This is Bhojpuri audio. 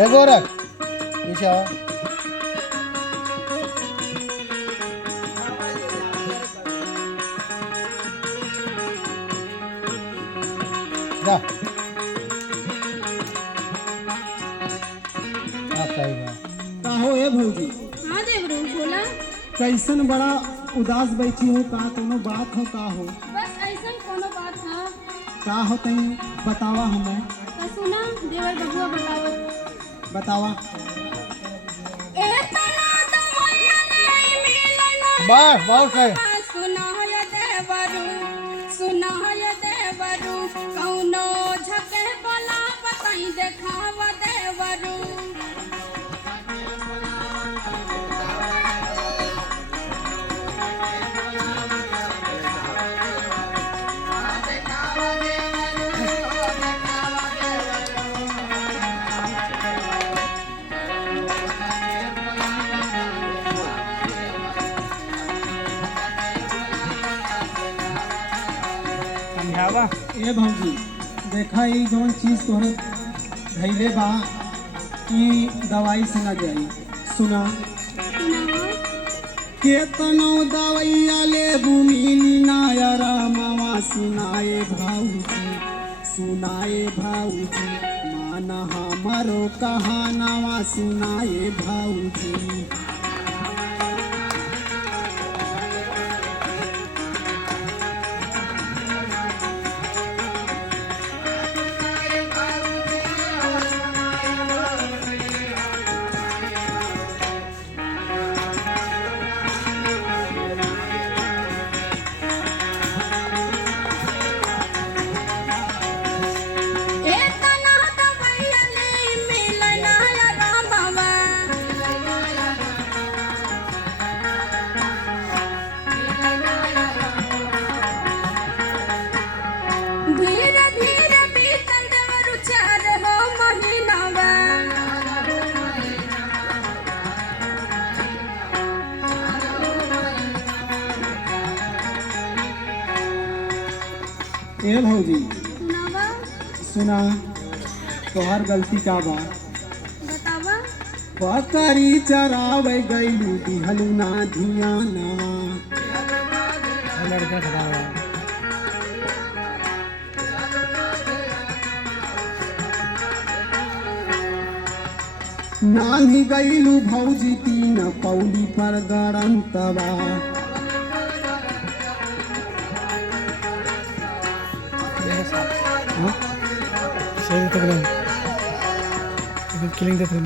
देखो रख पीछे आओ। जा सही बात। का हो ए भौजी? हाँ देवरू बोला। कैसन बड़ा उदास बैठी हो, का कोनो बात हो? का हो? बस ऐसा कोनो बात था। का हो तई बतावा हमें। तो सुना देवर बबुआ बताओ। बतावा। बस बहुत सही। सुनाय देवरू कौनो झके बोला बताई देखावा देवरू। समझावा। ए भौजी देखा ई जौन चीज तोहरे धैले बा ई दवाई से न जाई। सुना। केतनो दवाइया ले बुमिनी नायरा मामा सुनाए भाऊजी, सुनाए भाऊजी माना हमारो कहानावा सुनाए भाऊजी। ए भौजी सुनावा। सुना। तोहर गलती का बा? बतावा। बकरी चरावे गईलू दिहलू ना धियानवा। लड़का खड़ा हुआ। नानी गईलू भौजी तीन पौली पर गरंतवा। सही देते किलिंग देते